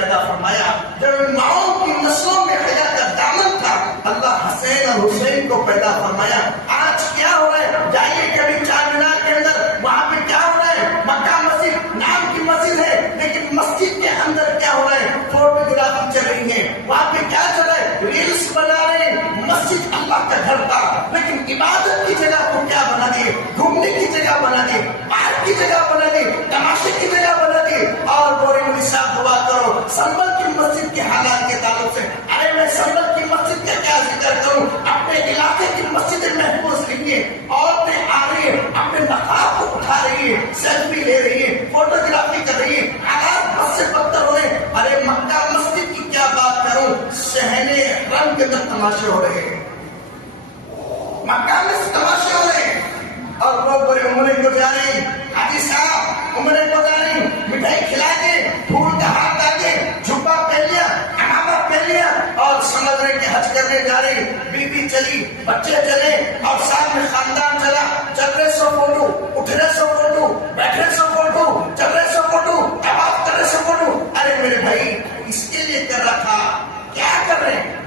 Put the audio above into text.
پیدا فرمایا. جب ماؤں کی نسلوں میں حیا کا دامن تھا اللہ حسین اور حسین کو پیدا فرمایا. آج کیا ہو رہا ہے؟ جائیے کبھی چار مینار کے اندر, وہاں پہ کیا ہو رہا ہے؟ مکہ مسجد نام کی مسجد ہے لیکن مسجد کے اندر کیا ہو رہا ہے؟ فوٹوگرافی چل رہی ہے. وہاں پہ کیا چل رہا ہے؟ ریلس بنا رہے ہیں. مسجد اللہ کا گھر تھا لیکن عبادت کی جگہ کو کیا بنا دیے؟ گھومنے کی جگہ بنا دیے, پارک کی جگہ بنا دیے, تماشے کی جگہ بنا دیے. اور بورے مودی صاحب دعا کرو سنبل کی مسجد کے حالات کے تعلق سے. ارے میں سنبل کی مسجد کا کیا ذکر کروں, اپنے علاقے کی مسجدیں محفوظ رہی ہیں. عورتیں آ رہی ہیں, اپنے نقاب کو اٹھا رہی ہیں, سیلفی لے رہی ہیں, فوٹوگرافی کر رہی ہیں, حالات بد سے بدتر ہو رہے ہیں. ارے مکہ مسجد کی کیا بات کروں, صحنے رنگ کے اندر تماشے ہو رہے ہیں, مکہ میں تماشے ہو رہے ہیں. اور لوگ بڑے عمرے کو جا رہے ہیں, حاجی صاحب عمرے کو جا رہے ہیں, مٹھائی کھلا کے, پھول کا ہاتھ ڈال کے, جھبا پہن لیا, عمامہ پہن لیا اور سمجھ رہے کہ حج کرنے جا رہے ہیں. بیوی چلی, بچے چلے اور ساتھ میں خاندان چلا. چل رہے 100 فوٹو, اٹھ رہے 100 فوٹو, بیٹھ رہے 100 فوٹو, چل رہے 100 فوٹو, طواف کر رہے 100 فوٹو. ارے میرے بھائی اس کے لیے کر رہا تھا, کیا کر رہے ہیں؟